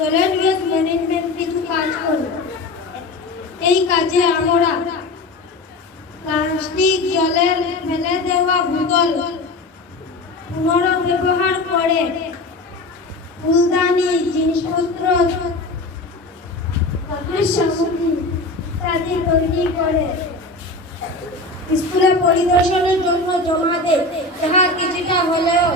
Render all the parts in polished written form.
Solid waste management কিছু কাজ করব। এই কাজে আমরা প্লাস্টিক, জলের ফেলে দেওয়া বোতল পুনর্ব্যবহার করে ফুলদানি, জিনিসপত্র, সামগ্রী ইত্যাদি তৈরি করে স্কুলে পরিদর্শনের জন্য জমা দেয়, যাহা কিছুটা হলেও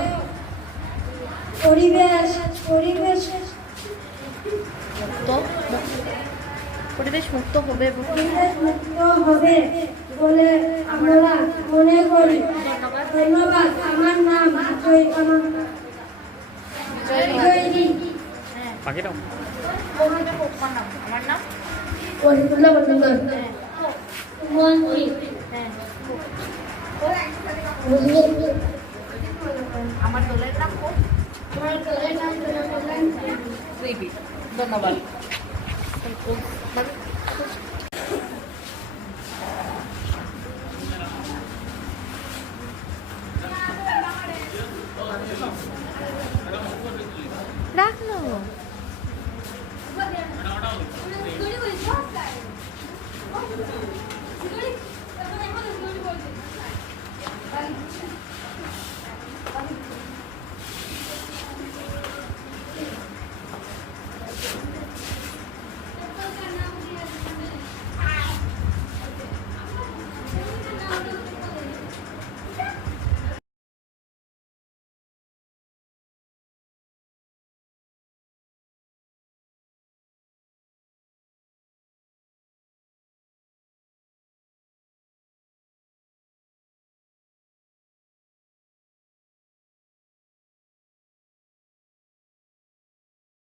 পরিবেশ মুক্ত হবে বলে আমরা মনে করি। ধন্যবাদ। আমার নাম বিজয়ী। আমার নাম আমার দলের নাম ধন্যবাদ।